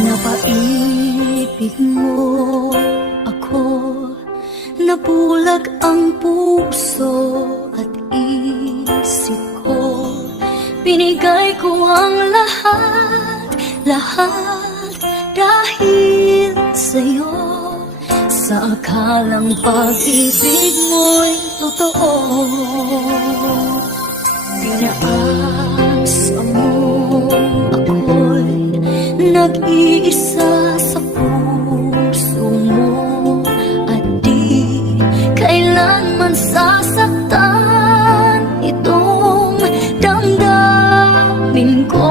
Napaibig mo ako, nabulag ang puso at isip ko. Binigay ko ang lahat dahil sa'yo. Sa akalang pag-ibig mo'y totoo, pinaasa mo ako'y nag-iisa sa puso mo, at di kailanman sasaktan itong damdamin ko.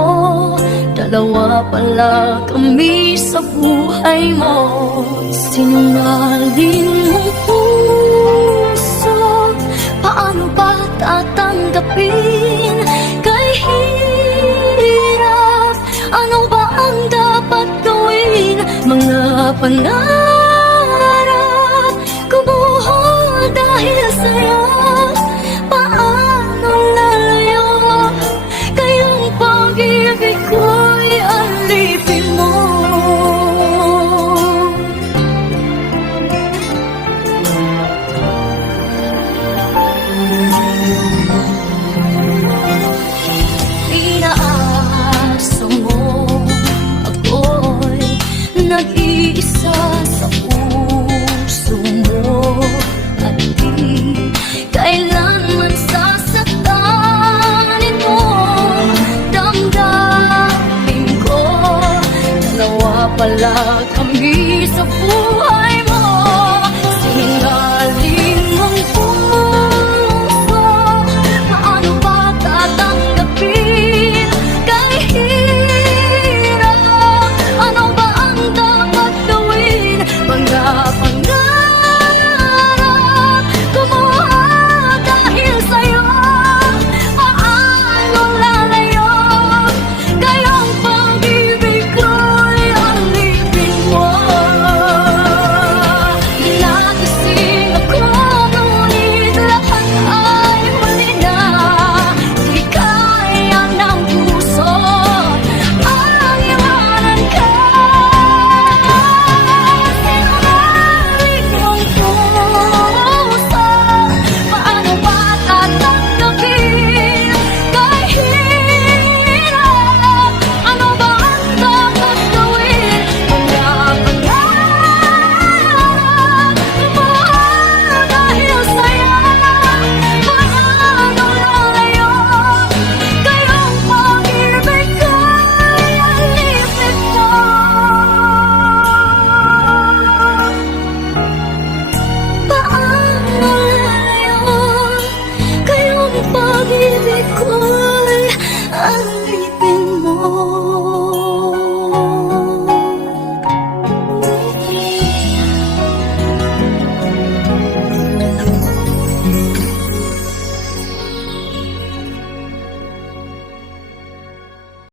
Dalawa pala kami sa buhay mo. Sinungaling mong puso, paano ba tatanggapin? Kay hirap, ano ba ang dapat gawin? Mga pangarap ko buhol dahil sa'yo. Paano lalayo? Kayong pag-ibig ko'y alipin mo. Pinaasa mo ako'y nag-iisa sa puso mo, at di kailanman sasaktan itong damdamin ko. Dalawa pala kami sa buhay mo.